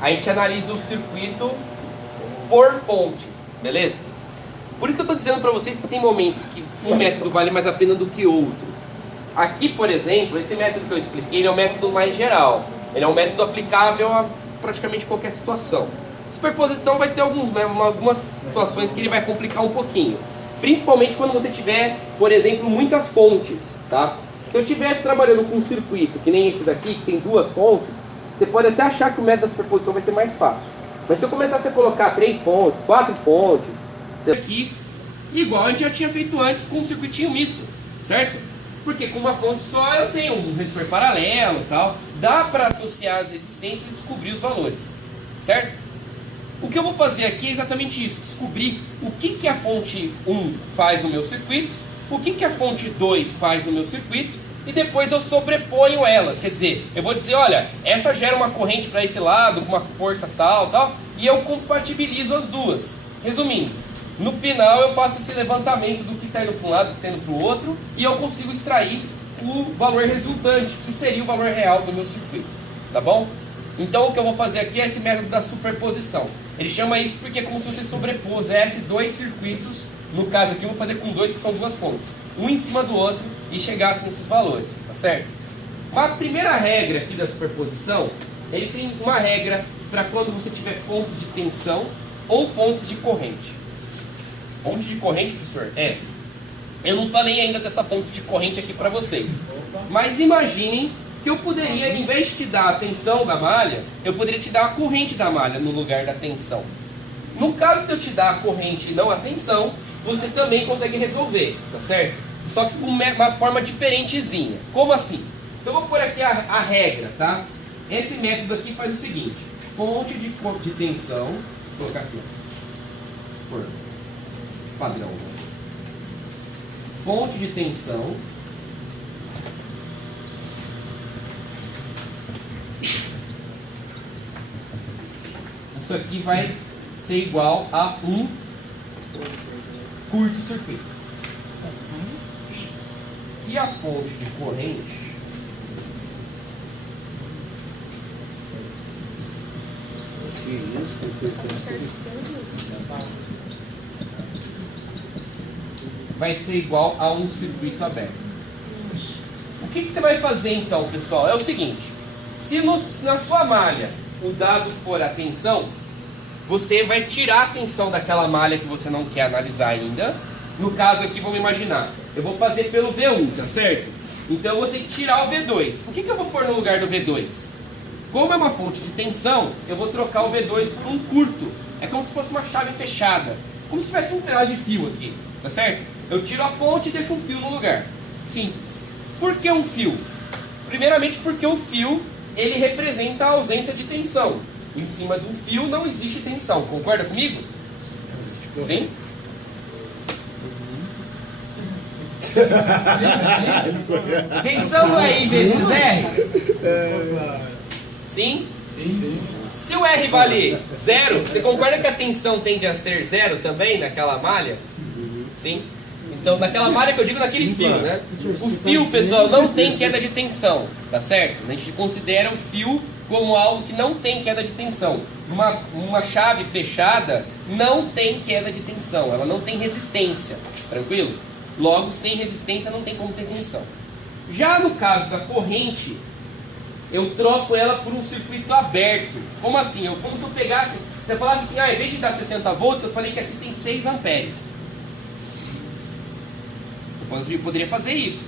A gente analisa o circuito por fontes, beleza? Por isso que eu estou dizendo para vocês que tem momentos que um método vale mais a pena do que outro. Aqui, por exemplo, esse método que eu expliquei, ele é um método mais geral. Ele é um método aplicável a praticamente qualquer situação. Superposição vai ter algumas situações que ele vai complicar um pouquinho. Principalmente quando você tiver, por exemplo, muitas fontes, tá? Se eu estivesse trabalhando com um circuito, que nem esse daqui, que tem duas fontes, você pode até achar que o método da superposição vai ser mais fácil. Mas se eu começasse a colocar 3 fontes, 4 fontes, aqui, igual a gente já tinha feito antes com um circuitinho misto, certo? Porque com uma fonte só eu tenho um resistor paralelo e tal, dá para associar as resistências e descobrir os valores, certo? O que eu vou fazer aqui é exatamente isso, descobrir o que a fonte 1 faz no meu circuito, o que a fonte 2 faz no meu circuito, e depois eu sobreponho elas. Quer dizer, eu vou dizer, olha, essa gera uma corrente para esse lado, com uma força tal, e eu compatibilizo as duas. Resumindo, no final eu faço esse levantamento do que está indo para um lado, do que está indo para o outro, e eu consigo extrair o valor resultante, que seria o valor real do meu circuito. Tá bom? Então o que eu vou fazer aqui é esse método da superposição. Ele chama isso porque é como se você sobrepusesse dois circuitos. No caso aqui eu vou fazer com dois que são duas fontes, um em cima do outro, e chegasse nesses valores, tá certo? A primeira regra aqui da superposição, ele tem uma regra para quando você tiver fontes de tensão ou fontes de corrente. Fonte de corrente, professor? Eu não falei ainda dessa fonte de corrente aqui para vocês. Mas imaginem que eu poderia, ao invés de te dar a tensão da malha, eu poderia te dar a corrente da malha no lugar da tensão. No caso de eu te dar a corrente e não a tensão, você também consegue resolver, tá certo? Só que com uma forma diferentezinha. Como assim? Então eu vou pôr aqui a regra, tá? Esse método aqui faz o seguinte: fonte de tensão, vou colocar aqui, ó, por padrão. Fonte de tensão isso aqui vai ser igual a um curto-circuito. E a fonte de corrente vai ser igual a um circuito aberto. O que você vai fazer então, pessoal? É o seguinte: se na sua malha o dado for a tensão, você vai tirar a tensão daquela malha que você não quer analisar ainda. No caso aqui, vamos imaginar, eu vou fazer pelo V1, tá certo? Então eu vou ter que tirar o V2. O que eu vou pôr no lugar do V2? Como é uma fonte de tensão, eu vou trocar o V2 por um curto. É como se fosse uma chave fechada. Como se tivesse um pedaço de fio aqui, tá certo? Eu tiro a fonte e deixo um fio no lugar. Simples. Por que um fio? Primeiramente porque o fio, ele representa a ausência de tensão. Em cima do fio não existe tensão. Concorda comigo? Sim? Tensão não é I vezes R? Sim? Sim. Se o R valer 0, você concorda que a tensão tende a ser 0 também naquela malha? Sim? Então, naquela malha que eu digo, naquele fio, né? O fio, pessoal, não tem queda de tensão, tá certo? A gente considera o fio como algo que não tem queda de tensão. Uma chave fechada não tem queda de tensão, ela não tem resistência, tranquilo? Logo, sem resistência não tem como ter tensão. Já no caso da corrente, eu troco ela por um circuito aberto. Como assim? Como se eu pegasse, se eu falasse assim, em vez de dar 60 volts, eu falei que aqui tem 6 amperes. Eu poderia fazer isso.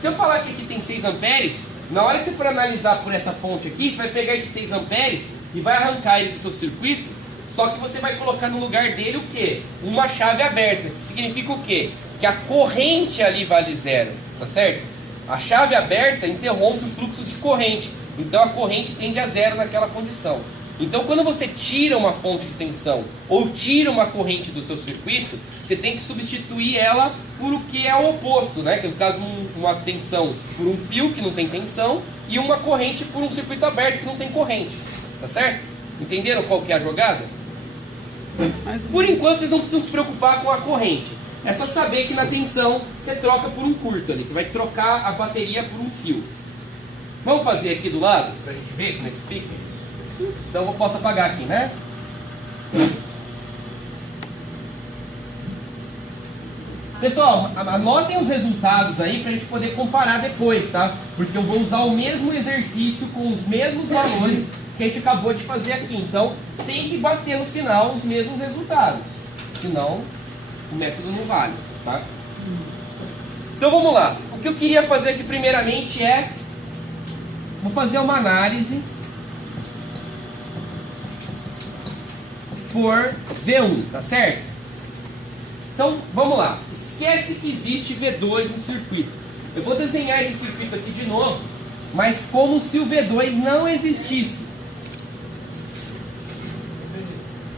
Se eu falar que aqui tem 6 amperes, na hora que você for analisar por essa fonte aqui, você vai pegar esses 6 amperes e vai arrancar ele do seu circuito, só que você vai colocar no lugar dele o quê? Uma chave aberta, que significa o quê? Que a corrente ali vale 0, tá certo? A chave aberta interrompe o fluxo de corrente, então a corrente tende a 0 naquela condição. Então quando você tira uma fonte de tensão ou tira uma corrente do seu circuito, você tem que substituir ela por o que é o oposto, né? Que no caso uma tensão por um fio que não tem tensão e uma corrente por um circuito aberto que não tem corrente, tá certo? Entenderam qual que é a jogada? Por enquanto vocês não precisam se preocupar com a corrente. É só saber que na tensão você troca por um curto ali. Você vai trocar a bateria por um fio. Vamos fazer aqui do lado, para a gente ver como é que fica? Então eu posso apagar aqui, né? Pessoal, anotem os resultados aí para a gente poder comparar depois, tá? Porque eu vou usar o mesmo exercício com os mesmos valores que a gente acabou de fazer aqui. Então, tem que bater no final os mesmos resultados. Senão, o método não vale, tá? Então, vamos lá. O que eu queria fazer aqui primeiramente é... Vou fazer uma análise por V1, tá certo? Então, vamos lá. Esquece que existe V2 no circuito. Eu vou desenhar esse circuito aqui de novo, mas como se o V2 não existisse.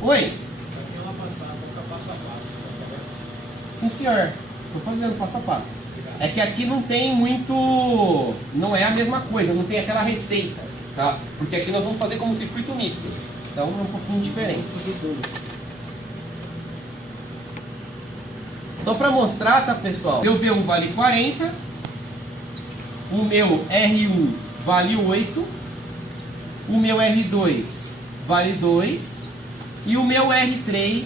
Oi? Sim, senhor. Estou fazendo passo a passo. É que aqui não tem muito... Não é a mesma coisa, não tem aquela receita, tá? Porque aqui nós vamos fazer como circuito misto. Então é um pouquinho diferente. Só para mostrar, tá, pessoal? Meu V1 vale 40, o meu R1 vale 8, o meu R2 vale 2 e o meu R3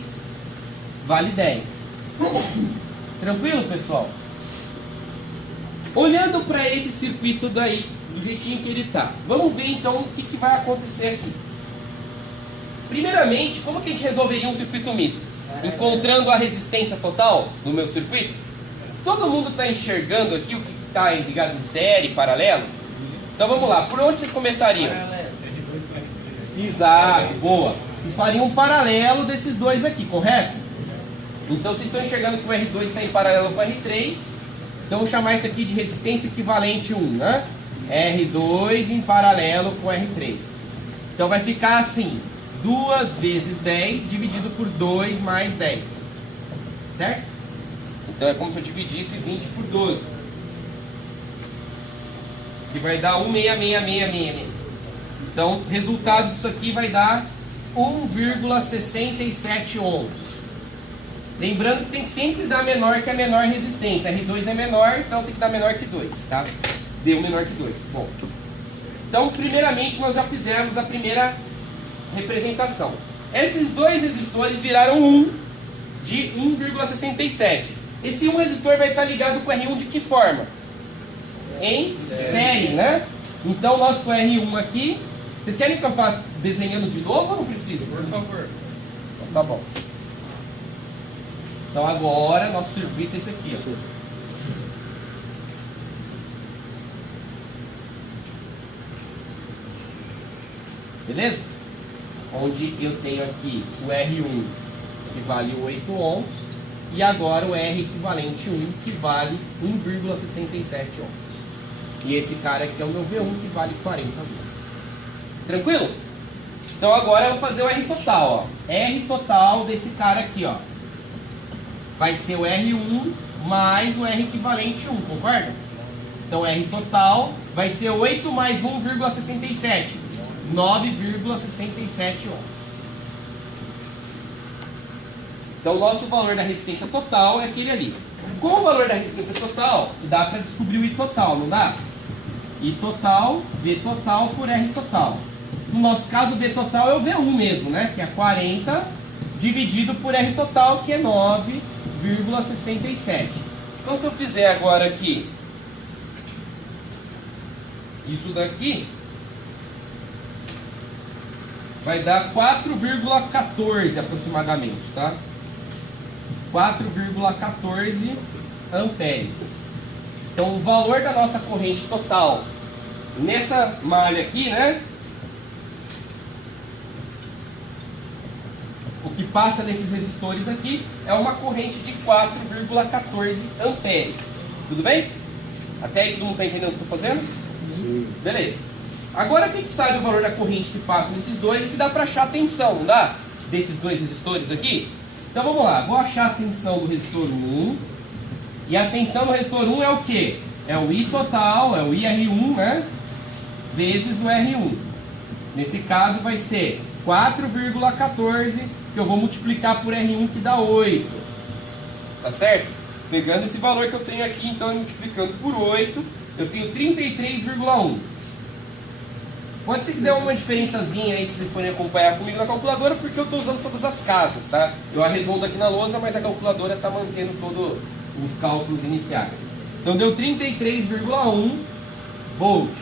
vale 10. Tranquilo, pessoal? Olhando para esse circuito daí, do jeitinho que ele está, vamos ver então o que vai acontecer aqui. Primeiramente, como que a gente resolveria um circuito misto? Encontrando a resistência total no meu circuito. Todo mundo está enxergando aqui o que está ligado em série, paralelo? Então vamos lá, por onde vocês começariam? Exato, boa. Vocês fariam um paralelo desses dois aqui, correto? Então vocês estão enxergando que o R2 está em paralelo com o R3. Então vou chamar isso aqui de resistência equivalente 1, né? R2 em paralelo com o R3. Então vai ficar assim: 2 vezes 10 dividido por 2 mais 10. Certo? Então é como se eu dividisse 20 por 12. Que vai dar 1,66666. Então o resultado disso aqui vai dar 1,67 ohms. Lembrando que tem que sempre dar menor que a menor resistência. R2 é menor, então tem que dar menor que 2, tá? Deu menor que 2. Bom. Então, primeiramente, nós já fizemos a primeira representação. Esses dois resistores viraram 1 de 1,67. Esse 1 resistor vai estar ligado com o R1 de que forma? Em série, né? Então, nosso R1 aqui... Vocês querem que eu vá desenhando de novo ou não precisa? Por favor. Então, tá bom. Então agora nosso circuito é esse aqui, ó. Beleza? Onde eu tenho aqui o R1 que vale 8 ohms e agora o R equivalente 1 que vale 1,67 ohms. E esse cara aqui é o meu V1 que vale 40 ohms. Tranquilo? Então agora eu vou fazer o R total, ó. R total desse cara aqui, ó. Vai ser o R1 mais o R equivalente 1, concorda? Então R total vai ser 8 mais 1,67, 9,67 ohms. Então o nosso valor da resistência total é aquele ali. Com o valor da resistência total, dá para descobrir o I total, não dá? I total, V total por R total. No nosso caso, o V total é o V1 mesmo, né? Que é 40 dividido por R total, que é 9,67. Então se eu fizer agora aqui isso daqui, vai dar 4,14 aproximadamente, tá? 4,14 amperes. Então o valor da nossa corrente total nessa malha aqui, né? O que passa nesses resistores aqui é uma corrente de 4,14 amperes. Tudo bem? Até aí todo mundo está entendendo o que eu estou fazendo? Sim. Beleza. Agora que a gente sabe o valor da corrente que passa nesses dois, é que dá para achar a tensão, não dá? Desses dois resistores aqui. Então vamos lá, vou achar a tensão do resistor 1. E a tensão do resistor 1 é o quê? É o I total, é o IR1, né? Vezes o R1. Nesse caso vai ser 4,14, que eu vou multiplicar por R1, que dá 8. Tá certo? Pegando esse valor que eu tenho aqui, então, multiplicando por 8, eu tenho 33,1. Pode ser que dê uma diferençazinha aí se vocês forem acompanhar comigo na calculadora, porque eu estou usando todas as casas, tá? Eu arredondo aqui na lousa, mas a calculadora está mantendo todos os cálculos iniciais. Então deu 33,1 volts.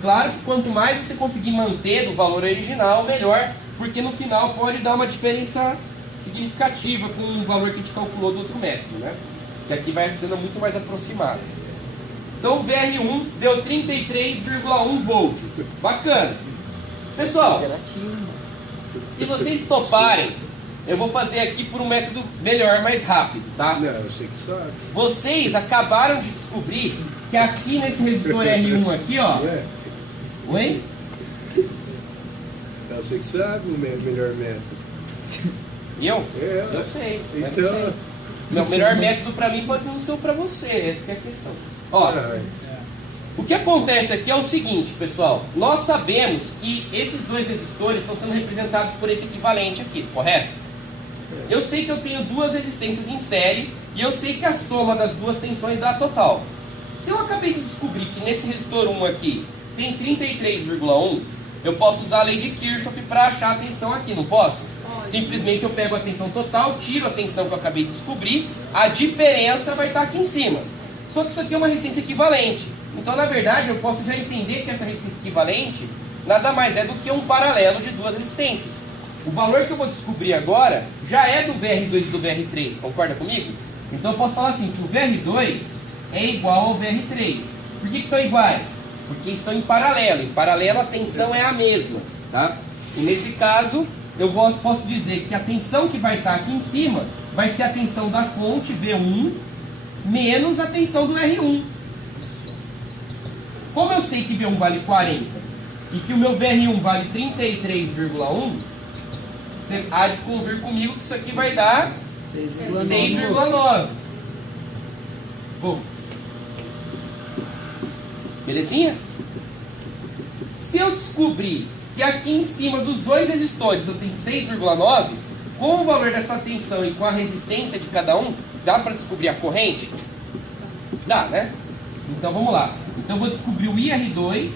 Claro que quanto mais você conseguir manter do valor original, melhor, porque no final pode dar uma diferença significativa com o valor que a gente calculou do outro método, né? Que aqui vai sendo muito mais aproximado. Então o VR1 deu 33,1 volts. Bacana. Pessoal, se vocês toparem, eu vou fazer aqui por um método melhor, mais rápido, tá? Não, eu sei que sabe. Vocês acabaram de descobrir que aqui nesse resistor R1 aqui, ó. Não é? Oi? Eu sei que sabe o melhor método. Eu? É. Eu sei. Mas Então. não sei. Não, o melhor método pra mim pode não ser o pra você. Essa que é a questão. Ó, o que acontece aqui é o seguinte, pessoal. Nós sabemos que esses dois resistores estão sendo representados por esse equivalente aqui, correto? Eu sei que eu tenho duas resistências em série e eu sei que a soma das duas tensões dá a total. Se eu acabei de descobrir que nesse resistor 1 aqui tem 33,1, eu posso usar a lei de Kirchhoff para achar a tensão aqui, não posso? Simplesmente eu pego a tensão total, tiro a tensão que eu acabei de descobrir, a diferença vai estar aqui em cima. Só que isso aqui é uma resistência equivalente. Então, na verdade, eu posso já entender que essa resistência equivalente nada mais é do que um paralelo de duas resistências. O valor que eu vou descobrir agora já é do VR2 e do VR3, concorda comigo? Então eu posso falar assim, que o VR2 é igual ao VR3. Por que são iguais? Porque estão em paralelo. Em paralelo a tensão é a mesma, tá? E nesse caso, eu posso dizer que a tensão que vai estar aqui em cima vai ser a tensão da fonte V1 menos a tensão do R1. Como eu sei que V1 vale 40 e que o meu VR1 vale 33,1, você há de convir comigo que isso aqui vai dar 6,9 volts. Belezinha? Se eu descobrir que aqui em cima dos dois resistores eu tenho 6,9, com o valor dessa tensão e com a resistência de cada um, dá para descobrir a corrente? Dá, né? Então vamos lá. Então eu vou descobrir o IR2,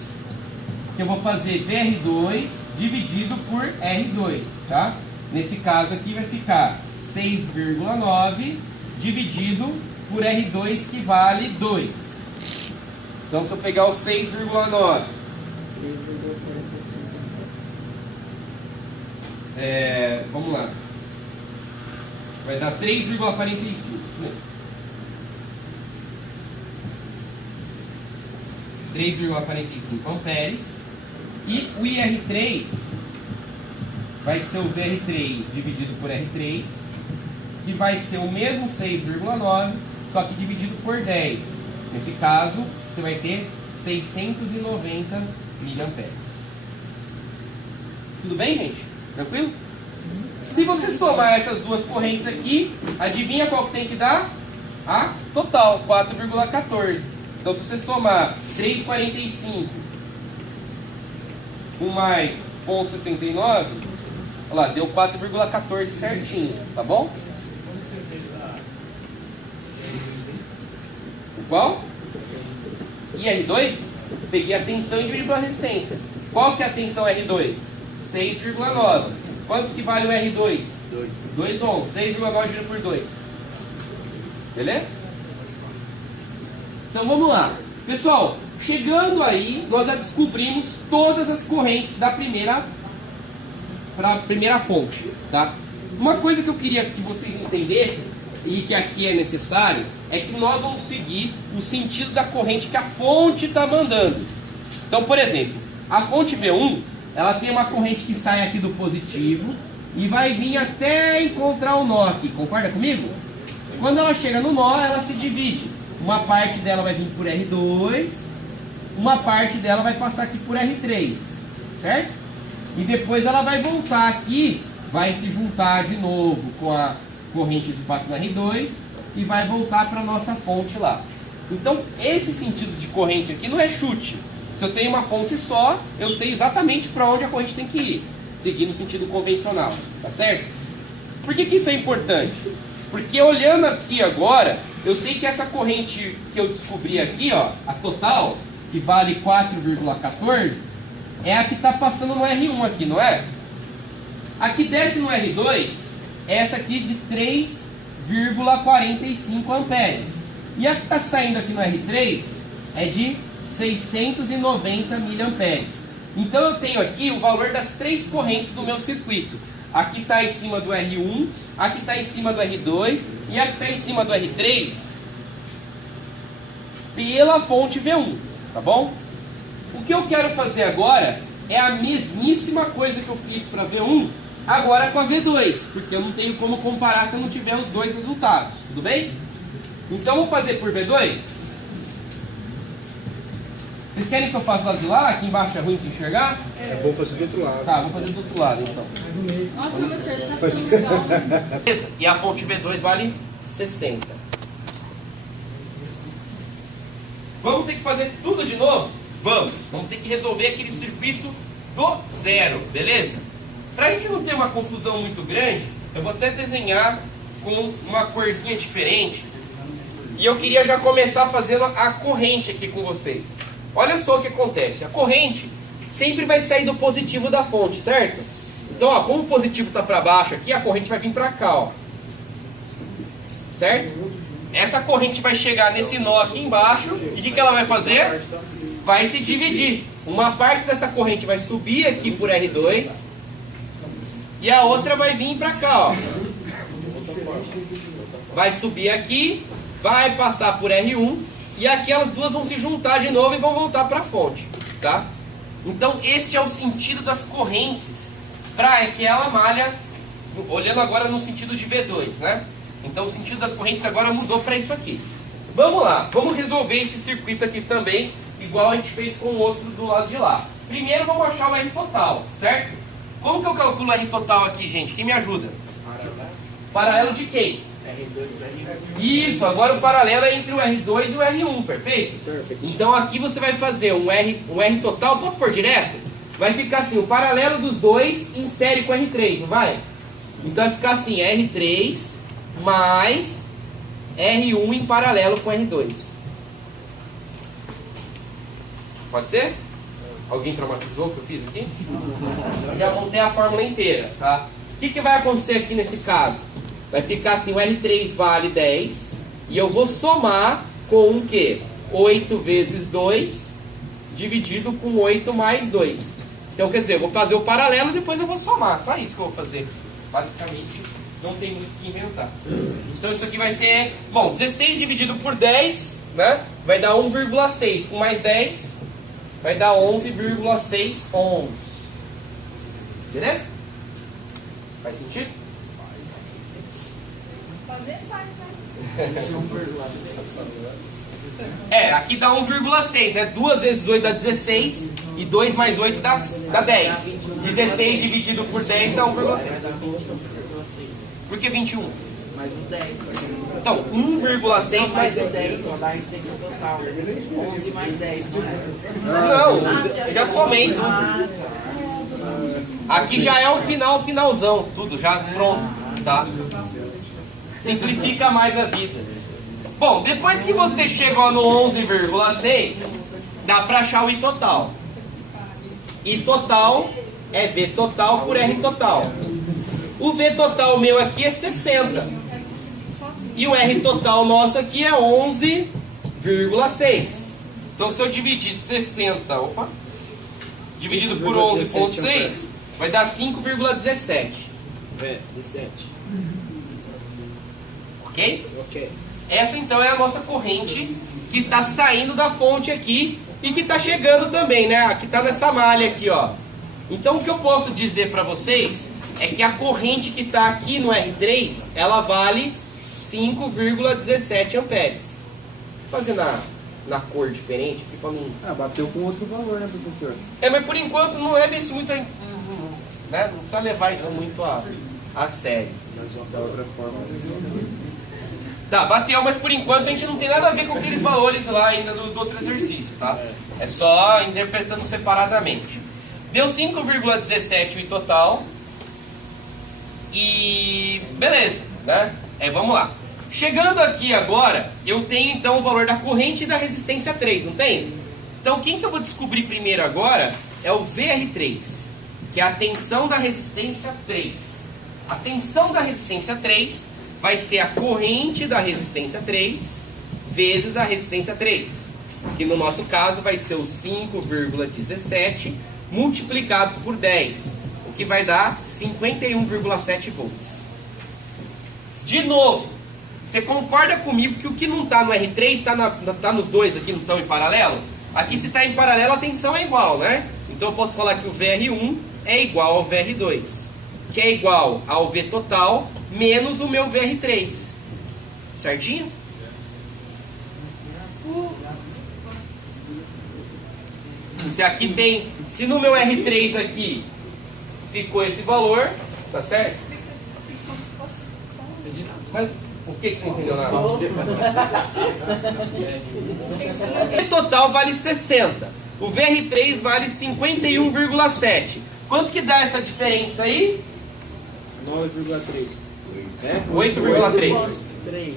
que eu vou fazer VR2 dividido por R2, tá? Nesse caso aqui vai ficar 6,9 dividido por R2, que vale 2. Então se eu pegar o 6,9... vamos lá. Vai dar 3,45. 3,45 amperes. E o IR3 vai ser o VR3 dividido por R3, que vai ser o mesmo 6,9, só que dividido por 10. Nesse caso, você vai ter 690 miliamperes. Tudo bem, gente? Tranquilo? Se você somar essas duas correntes aqui, adivinha qual que tem que dar? A total, 4,14. Então se você somar 3,45 com mais 0,69, olha lá, deu 4,14 certinho, tá bom? O qual? IR2? Peguei a tensão e dividi pela resistência. Qual que é a tensão R2? 6,9. Quanto que vale o R2? 2 ohms. 6,9 dividido por 2. Beleza? Então vamos lá. Pessoal, chegando aí, nós já descobrimos todas as correntes da primeira fonte, tá? Uma coisa que eu queria que vocês entendessem, e que aqui é necessário, é que nós vamos seguir o sentido da corrente que a fonte está mandando. Então, por exemplo, a fonte V1, ela tem uma corrente que sai aqui do positivo e vai vir até encontrar o nó aqui, concorda comigo? Quando ela chega no nó, ela se divide. Uma parte dela vai vir por R2, uma parte dela vai passar aqui por R3, certo? E depois ela vai voltar aqui, vai se juntar de novo com a corrente que passa no R2 e vai voltar para a nossa fonte lá. Então, esse sentido de corrente aqui não é chute. Se eu tenho uma fonte só, eu sei exatamente para onde a corrente tem que ir, seguir no sentido convencional, tá certo? Por que isso é importante? Porque olhando aqui agora, eu sei que essa corrente que eu descobri aqui, ó, a total, que vale 4,14, é a que está passando no R1 aqui, não é? A que desce no R2 é essa aqui de 3,45 amperes. E a que está saindo aqui no R3 é de 690 miliamperes. Então eu tenho aqui o valor das três correntes do meu circuito. Aqui está em cima do R1, aqui está em cima do R2 e aqui está em cima do R3 pela fonte V1, tá bom? O que eu quero fazer agora é a mesmíssima coisa que eu fiz para V1, agora com a V2, porque eu não tenho como comparar se eu não tiver os dois resultados, tudo bem? Então vou fazer por V2. Vocês querem que eu faça lá de lá? Aqui embaixo é ruim de enxergar? É bom fazer do outro lado. Tá, vou fazer do outro lado então. Nossa, professor, você tá ficando legal, né? Beleza. E a fonte V2 vale 60. Vamos ter que fazer tudo de novo? Vamos. Vamos ter que resolver aquele circuito do zero, beleza? Pra gente não ter uma confusão muito grande, eu vou até desenhar com uma corzinha diferente. E eu queria já começar fazendo a corrente aqui com vocês. Olha só o que acontece. A corrente sempre vai sair do positivo da fonte, certo? Então, ó, como o positivo está para baixo aqui, a corrente vai vir para cá, ó. Certo? Essa corrente vai chegar nesse nó aqui embaixo. E o que ela vai fazer? Vai se dividir. Uma parte dessa corrente vai subir aqui por R2. E a outra vai vir para cá, ó. Vai subir aqui, vai passar por R1. E aquelas duas vão se juntar de novo e vão voltar para a fonte, tá? Então este é o sentido das correntes para aquela malha, olhando agora no sentido de V2, né? Então o sentido das correntes agora mudou para isso aqui. Vamos lá, vamos resolver esse circuito aqui também, igual a gente fez com o outro do lado de lá. Primeiro vamos achar o R total, certo? Como que eu calculo o R total aqui, gente? Quem me ajuda? Paralelo de quem? Isso, agora o paralelo é entre o R2 e o R1, perfeito? Perfeito. Então aqui você vai fazer o R total, posso pôr direto? Vai ficar assim, o paralelo dos dois em série com o R3, não vai? Então vai ficar assim, R3 mais R1 em paralelo com R2. Pode ser? Alguém traumatizou o que eu fiz aqui? Já montei a fórmula inteira, tá? O que vai acontecer aqui nesse caso? Vai ficar assim, o R3 vale 10. E eu vou somar com o quê? 8 vezes 2 dividido com 8 mais 2. Então quer dizer, eu vou fazer o paralelo e depois eu vou somar. Só isso que eu vou fazer. Basicamente, não tem muito o que inventar. Então isso aqui vai ser... Bom, 16 dividido por 10, né? Vai dar 1,6. Com mais 10, vai dar 11,6 ohms. Beleza? Faz sentido? Fazer faz, né? Aqui dá 1,6, né? 2 vezes 8 dá 16 e 2 mais 8 dá 10. 16 dividido por 10 dá 1,6. Por que 21? Mais um 10. Então, 1,6 mais 10, 10, para dar a resistência total. 11 mais 10, não é? Não, eu já somei. Aqui já é o finalzão, tudo já pronto, tá? Simplifica mais a vida. Bom, depois que você chegou no 11,6, dá para achar o I total. I total é V total por R total. O V total meu aqui é 60. E o R total nosso aqui é 11,6. Então se eu dividir 60, dividido por 11,6, vai dar 5,17. 17. Ok? Ok. Essa então é a nossa corrente que está saindo da fonte aqui e que está chegando também, né? Que está nessa malha aqui, ó. Então o que eu posso dizer para vocês é que a corrente que está aqui no R3, ela vale 5,17 amperes. Vou fazer na cor diferente aqui para mim. Bateu com outro valor, né, professor? Mas por enquanto não leva isso muito né? Não precisa levar isso muito a sério. Mas da outra forma. Tá, bateu, mas por enquanto a gente não tem nada a ver com aqueles valores lá ainda do outro exercício, tá? É só interpretando separadamente. Deu 5,17 o I total. E beleza, né? Vamos lá. Chegando aqui agora, eu tenho então o valor da corrente e da resistência 3, não tem? Então quem que eu vou descobrir primeiro agora é o VR3, que é a tensão da resistência 3. A tensão da resistência 3 vai ser a corrente da resistência 3 vezes a resistência 3, que no nosso caso vai ser os 5,17 multiplicados por 10, o que vai dar 51,7 volts. De novo, você concorda comigo que o que não está no R3 está nos dois aqui, não estão em paralelo? Aqui, se está em paralelo, a tensão é igual, né? Então eu posso falar que o VR1 é igual ao VR2, que é igual ao V total menos o meu VR3. Certinho? Se aqui tem, se no meu R3 aqui ficou esse valor, tá certo? Mas por que você não entendeu nada? O V total vale 60. O VR3 vale 51,7. Quanto que dá essa diferença aí? 9,3. 8,3.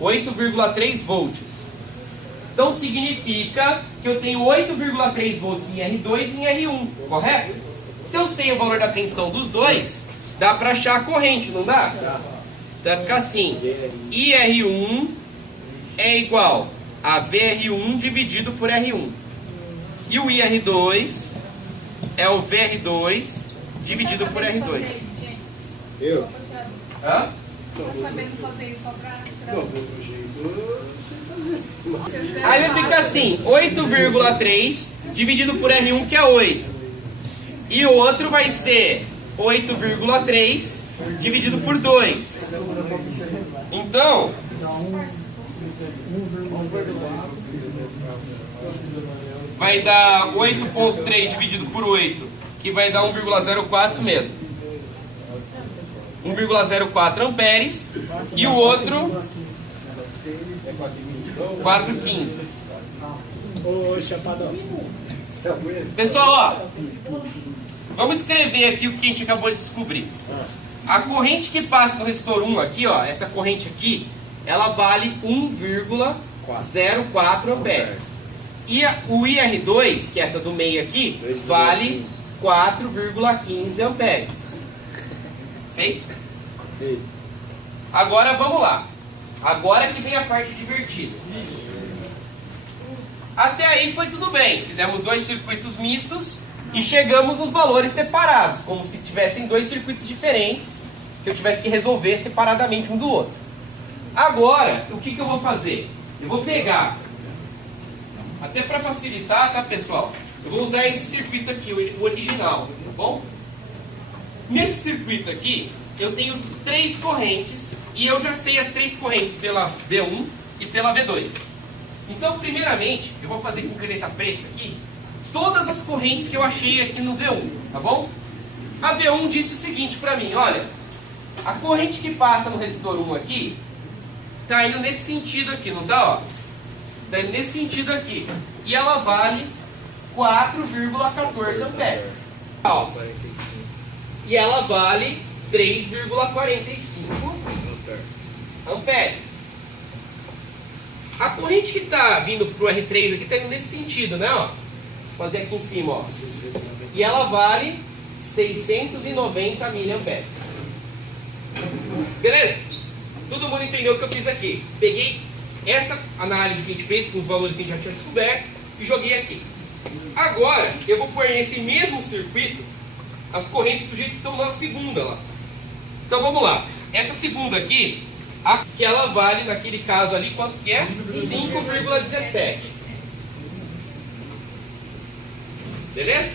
8,3 volts. Então significa que eu tenho 8,3 volts em R2 e em R1, correto? Se eu sei o valor da tensão dos dois, dá para achar a corrente, não dá? Então vai ficar assim: IR1 é igual a VR1 dividido por R1. E o IR2 é o VR2 dividido por R2. Eu? Hã? Tá sabendo fazer isso só pra tirar Não, do jeito... Aí vai ficar assim: 8,3 dividido por R1, que é 8. E o outro vai ser 8,3 dividido por 2. Então, vai dar 8,3 dividido por 8, que vai dar 1,04 mesmo. 1,04 amperes. E o outro 4,15. Ô, Chapadão. Pessoal, ó, vamos escrever aqui o que a gente acabou de descobrir. A corrente que passa no resistor 1 aqui, ó, essa corrente aqui, ela vale 1,04 amperes. E o IR2, que é essa do meio aqui, vale 4,15 amperes. Feito? Feito. Agora vamos lá. Agora que vem a parte divertida. Até aí foi tudo bem. Fizemos dois circuitos mistos e chegamos nos valores separados, como se tivessem dois circuitos diferentes que eu tivesse que resolver separadamente um do outro. Agora, o que eu vou fazer? Eu vou pegar, até para facilitar, tá, pessoal? Eu vou usar esse circuito aqui, o original, tá bom? Nesse circuito aqui, eu tenho três correntes e eu já sei as três correntes pela V1 e pela V2. Então, primeiramente, eu vou fazer com caneta preta aqui todas as correntes que eu achei aqui no V1, tá bom? A V1 disse o seguinte para mim: olha, a corrente que passa no resistor 1 aqui está indo nesse sentido aqui, não tá? Está indo nesse sentido aqui. E ela vale 4,14 amperes. Ó, e ela vale 3,45 amperes. A corrente que está vindo para o R3 aqui está indo nesse sentido, né? Ó, vou fazer aqui em cima, ó. E ela vale 690 miliamperes. Beleza? Todo mundo entendeu o que eu fiz aqui. Peguei essa análise que a gente fez com os valores que a gente já tinha descoberto e joguei aqui. Agora, eu vou pôr nesse mesmo circuito as correntes do jeito que estão na segunda lá. Então vamos lá. Essa segunda aqui, que ela vale, naquele caso ali, quanto que é? 5,17. Beleza?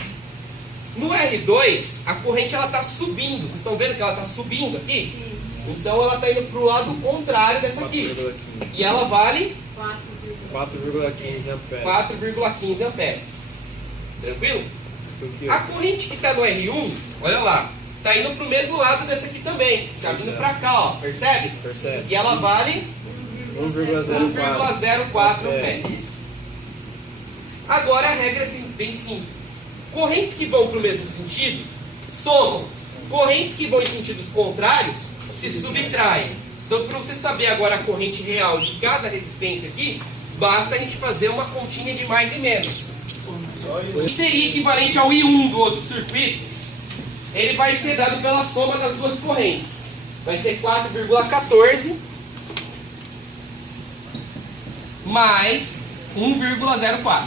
No R2, a corrente ela está subindo. Vocês estão vendo que ela está subindo aqui? Então ela está indo para o lado contrário dessa aqui. E ela vale 4,15 amperes. 4,15 amperes. Tranquilo? A corrente que está no R1, olha lá, está indo para o mesmo lado dessa aqui também. Está vindo para cá, ó, percebe? Percebe. E ela vale 1,04 amperes. Agora a regra é bem simples. Correntes que vão para o mesmo sentido somam. Correntes que vão em sentidos contrários se subtraem. Então, para você saber agora a corrente real de cada resistência aqui, basta a gente fazer uma continha de mais e menos. que seria equivalente ao I1 do outro circuito, ele vai ser dado pela soma das duas correntes. Vai ser 4,14 mais 1,04.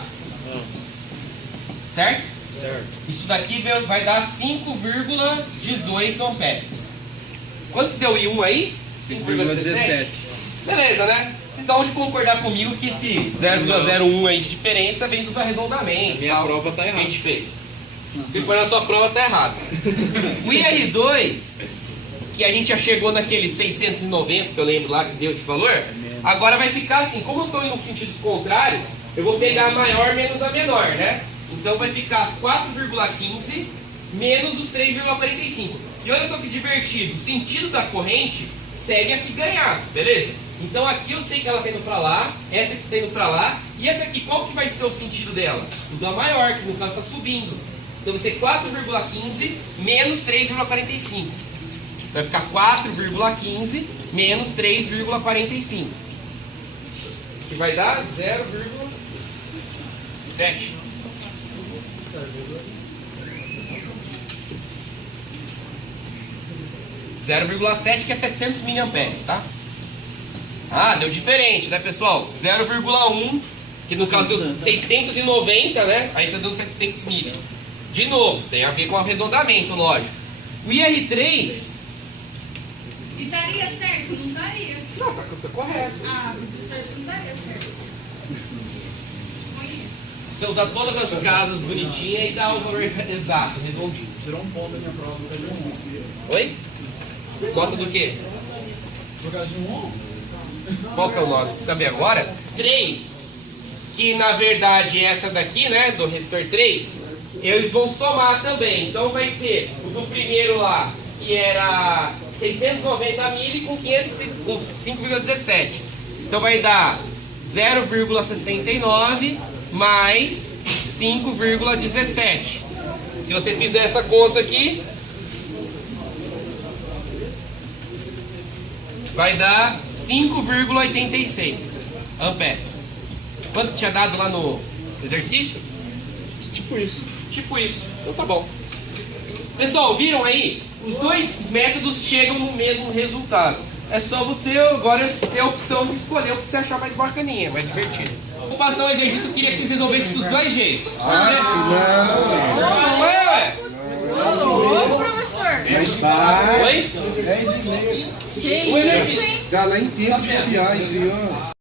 Certo? Certo. Isso daqui vai dar 5,18 amperes. Quanto deu I1 aí? 5,17. Beleza, né? Vocês vão de concordar comigo que esse 0,01 aí de diferença vem dos arredondamentos. Minha prova tá que a errada. gente fez. E foi na sua prova tá errado. O IR2, que a gente já chegou naquele 690, que eu lembro lá que deu esse valor, agora vai ficar assim, como eu estou em sentidos contrários, eu vou pegar a maior menos a menor, né? Então vai ficar as 4,15 menos os 3,45. E olha só que divertido, o sentido da corrente segue aqui ganhado, beleza? Então aqui eu sei que ela está indo para lá, essa aqui está indo para lá, e essa aqui qual que vai ser o sentido dela? O da maior, que no caso está subindo. Então vai ser 4,15 menos 3,45. Vai ficar 4,15 menos 3,45. Que vai dar 0,7. 0,7 que é 700 miliamperes, tá? Ah, deu diferente, né, pessoal? 0,1, que no caso deu 690, né? Aí tá dando 700 mil. De novo, tem a ver com arredondamento, lógico. O IR3... E daria certo? Não daria. Não, tá correto. Ah, professor, isso não daria certo. Conheço. Você usar todas as casas bonitinhas e dar o valor exato, redondinho. Tirou um ponto da minha prova por causa de um. Oi? Nota do quê? Por causa de um. Qual que é o nome? Sabe agora? 3. Que na verdade é essa daqui, né? Do resistor 3. Eles vão somar também. Então vai ter o do primeiro lá, que era 690 mil com 5,17. Então vai dar 0,69 mais 5,17. Se você fizer essa conta aqui, vai dar 5,86 amperes. Quanto que tinha dado lá no exercício? Tipo isso. Tipo isso. Então tá bom. Pessoal, viram aí? Os dois métodos chegam no mesmo resultado. É só você agora ter a opção de escolher o que você achar mais bacaninha, mais divertido. Vou passar um exercício, eu queria que vocês resolvessem dos dois jeitos. Pode ser? Não é, ué? Ô, professor! Oi? 10,5. Que O exercício. isso, hein? Dá lá em tempo de copiar isso aí, ó.